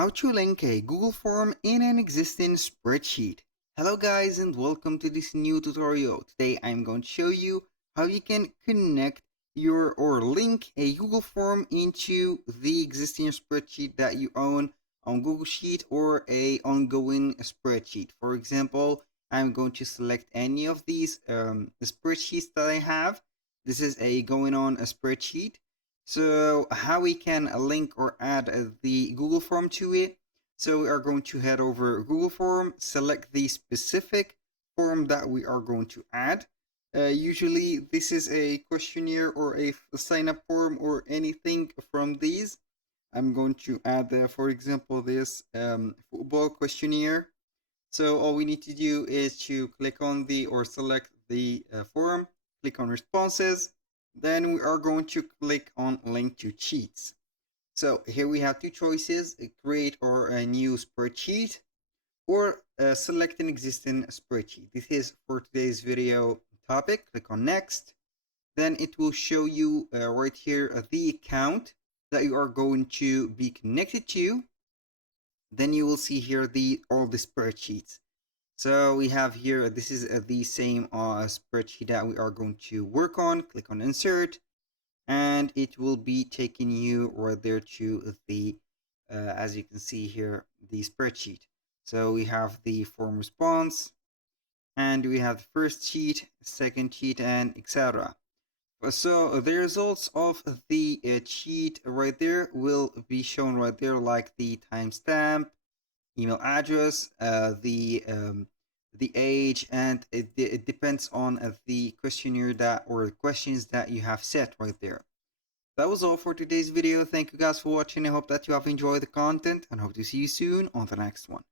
How to link a Google form in an existing spreadsheet. Hello guys and welcome to this new tutorial. Today I'm going to show you how you can connect your or link a Google form into the existing spreadsheet that you own on Google Sheet or a ongoing spreadsheet. For example, I'm going to select any of these spreadsheets that I have. This is a going on a spreadsheet. So how we can link or add the Google form to it. So we are going to head over Google form, select the specific form that we are going to add. Usually this is a questionnaire or a sign up form or anything from these. I'm going to add, for example, this football questionnaire. So all we need to do is to click on the or select the form, click on responses. Then we are going to click on link to sheets. So here we have two choices, create or a new spreadsheet or select an existing spreadsheet. This is for today's video topic. Click on next. Then it will show you right here the account that you are going to be connected to. Then you will see here all the spreadsheets. So we have here, this is the same spreadsheet that we are going to work on. Click on insert and it will be taking you right there to the, as you can see here, the spreadsheet. So we have the form response and we have the first sheet, second sheet, and etc. So the results of the sheet right there will be shown right there, like the timestamp, email address, the age, and it depends on the questionnaire that or the questions that you have set right there. That was all for today's video. Thank you guys for watching. I hope that you have enjoyed the content and hope to see you soon on the next one.